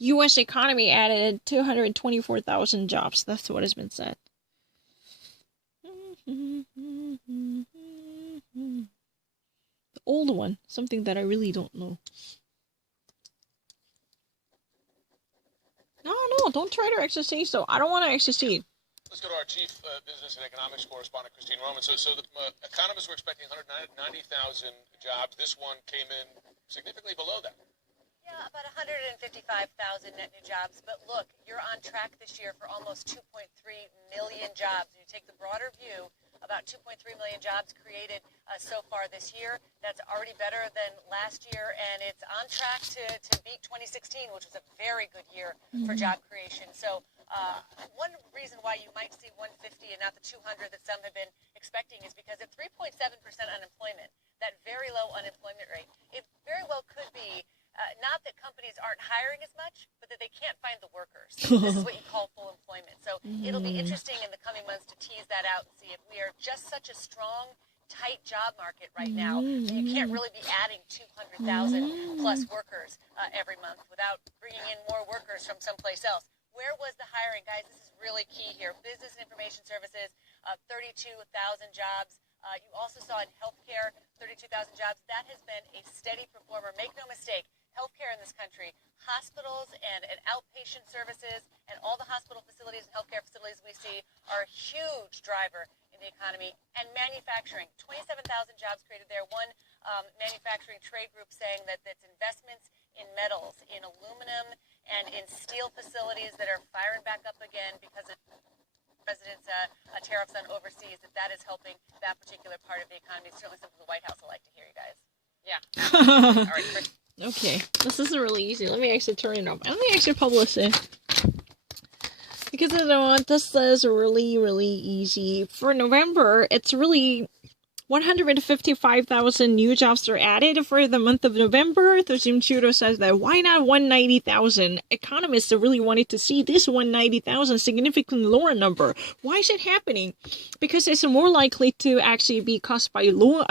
U.S. economy added 224,000 jobs. That's what has been said. The old one, something that I really don't know. No, don't try to actually say so. I don't want to actually see it. Let's go to our chief business and economics correspondent, Christine Roman. So the economists were expecting 190,000 jobs. This one came in significantly below that. Yeah, about 155,000 net new jobs. But look, you're on track this year for almost 2.3 million jobs. You take the broader view, about 2.3 million jobs created so far this year. That's already better than last year, and it's on track to beat 2016, which was a very good year for job creation. So one reason why you might see 150 and not the 200 that some have been expecting is because at 3.7% unemployment, that very low unemployment rate, it very well could be not that companies aren't hiring as much, but that they can't find the workers. This is what you call full employment. So it'll be interesting in the coming months to tease that out and see if we are just such a strong, tight job market right now. You can't really be adding 200,000 plus workers every month without bringing in more workers from someplace else. Where was the hiring, guys? This is really key here. Business and information services, 32,000 jobs. You also saw in healthcare, 32,000 jobs. That has been a steady performer. Make no mistake, healthcare in this country, hospitals and outpatient services and all the hospital facilities and healthcare facilities we see are a huge driver in the economy. And manufacturing, 27,000 jobs created there. One manufacturing trade group saying that that's investments in metals, in aluminum, and in steel facilities that are firing back up again because of President's tariffs on overseas, that is helping that particular part of the economy. Certainly something the White House will like to hear, you guys. Yeah. All right, Chris. Okay, this isn't really easy. Let me actually turn it up. Let me actually publish it. Because I know this is really, really easy. For November, it's really 155,000 new jobs are added for the month of November. The Zoom tutor says that why not 190,000? Economists really wanted to see this 190,000 significantly lower number. Why is it happening? Because it's more likely to actually be caused by low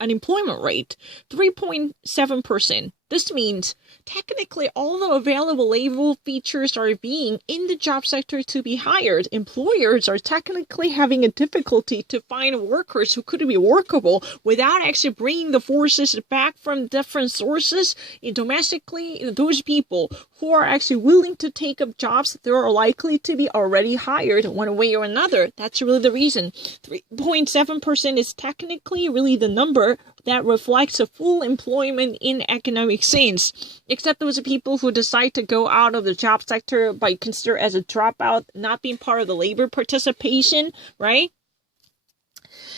unemployment rate, 3.7%. This means technically all the available labor features are being in the job sector to be hired. Employers are technically having a difficulty to find workers who could be workable without actually bringing the forces back from different sources. Domestically, those people who are actually willing to take up jobs, they are likely to be already hired one way or another. That's really the reason. 3.7% is technically really the number that reflects a full employment in economic sense. Except those people who decide to go out of the job sector by considered as a dropout, not being part of the labor participation, right?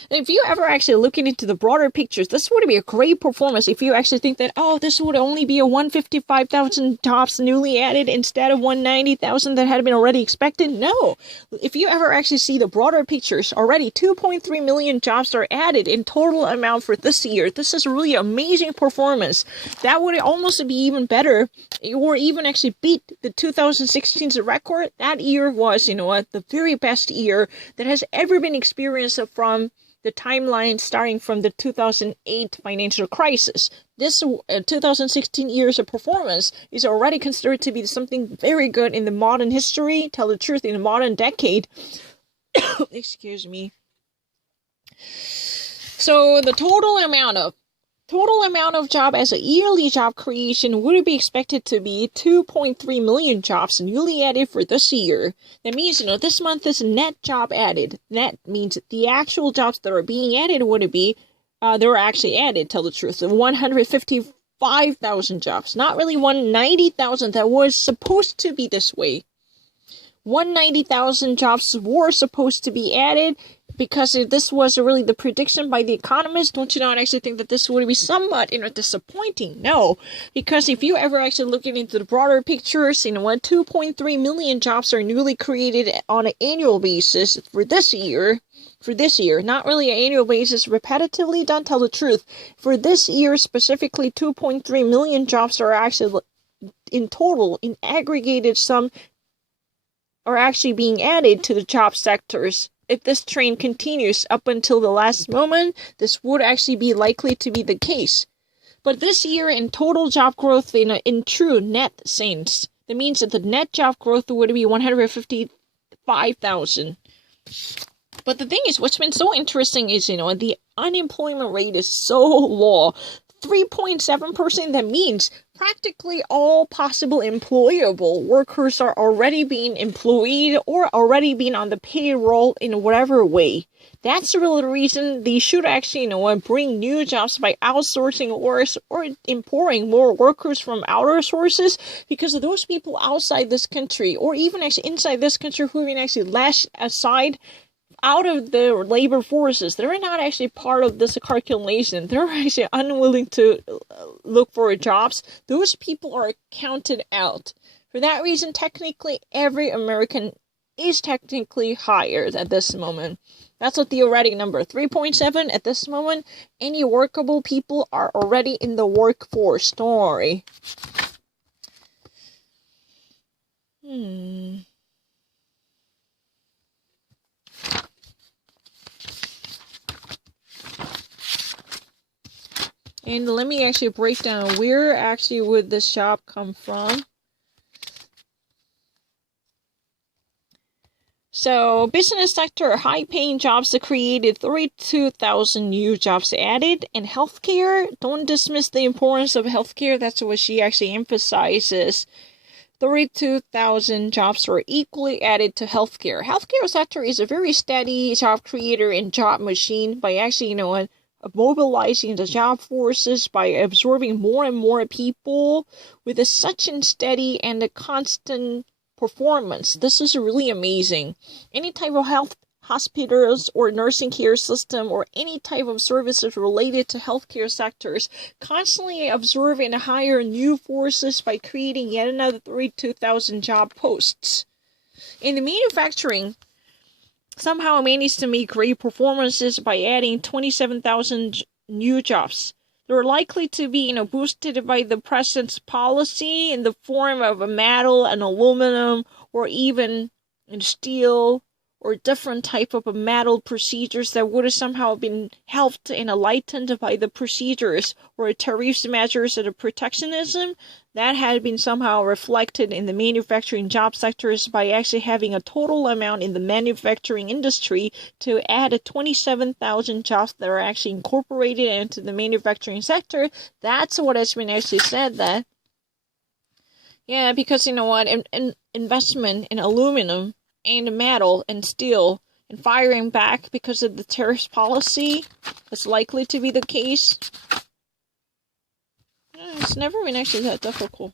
And if you ever actually looking into the broader pictures, this would be a great performance if you actually think that, oh, this would only be a 155,000 jobs newly added instead of 190,000 that had been already expected. No. If you ever actually see the broader pictures, already 2.3 million jobs are added in total amount for this year. This is really amazing performance. That would almost be even better or even actually beat the 2016's record. That year was, the very best year that has ever been experienced from the timeline starting from the 2008 financial crisis. This 2016 years of performance is already considered to be something very good in the modern history, tell the truth, in the modern decade. Excuse me. So the total amount of job as a yearly job creation would be expected to be 2.3 million jobs newly added for this year. That means, this month is net job added. That means the actual jobs that are being added would be, they were actually added, tell the truth, 155,000 jobs. Not really 190,000 that was supposed to be this way. 190,000 jobs were supposed to be added. Because this was really the prediction by the economists, don't you not actually think that this would be somewhat, disappointing? No, because if you ever actually look into the broader pictures, 2.3 million jobs are newly created on an annual basis for this year, not really an annual basis, repetitively, don't tell the truth. For this year specifically, 2.3 million jobs are actually, in total, in aggregated sum, are actually being added to the job sectors. If this trend continues up until the last moment, this would actually be likely to be the case. But this year in total job growth in true net sense, That means that the net job growth would be 155,000. But the thing is, what's been so interesting is, the unemployment rate is so low. 3.7%, that means practically all possible employable workers are already being employed or already being on the payroll in whatever way. That's the real reason they should actually, bring new jobs by outsourcing or importing more workers from outer sources, because of those people outside this country or even actually inside this country who have been actually lashed aside out of the labor forces. They're not actually part of this calculation. They're actually unwilling to look for jobs. Those people are counted out. For that reason, technically, every American is technically hired at this moment. That's a theoretic number. 3.7 at this moment. Any workable people are already in the workforce. Don't worry. And let me actually break down where actually would this job come from. So, business sector, high-paying jobs that created 32,000 new jobs added. And healthcare, don't dismiss the importance of healthcare. That's what she actually emphasizes. 32,000 jobs were equally added to healthcare. Healthcare sector is a very steady job creator and job machine by actually, mobilizing the job forces, by absorbing more and more people with such a steady and a constant performance. This is really amazing. Any type of health hospitals or nursing care system or any type of services related to healthcare sectors constantly absorb and hire new forces by creating yet another 32,000 job posts. In the manufacturing, somehow managed to make great performances by adding 27,000 new jobs. They're likely to be, boosted by the president's policy in the form of a metal and aluminum or even in steel or different type of metal procedures that would have somehow been helped and lightened by the procedures or tariffs measures of protectionism that had been somehow reflected in the manufacturing job sectors by actually having a total amount in the manufacturing industry to add 27,000 jobs that are actually incorporated into the manufacturing sector. That's what has been actually said that. Yeah, because investment in aluminum and metal and steel and firing back because of the tariff policy is likely to be the case. It's never been actually that difficult.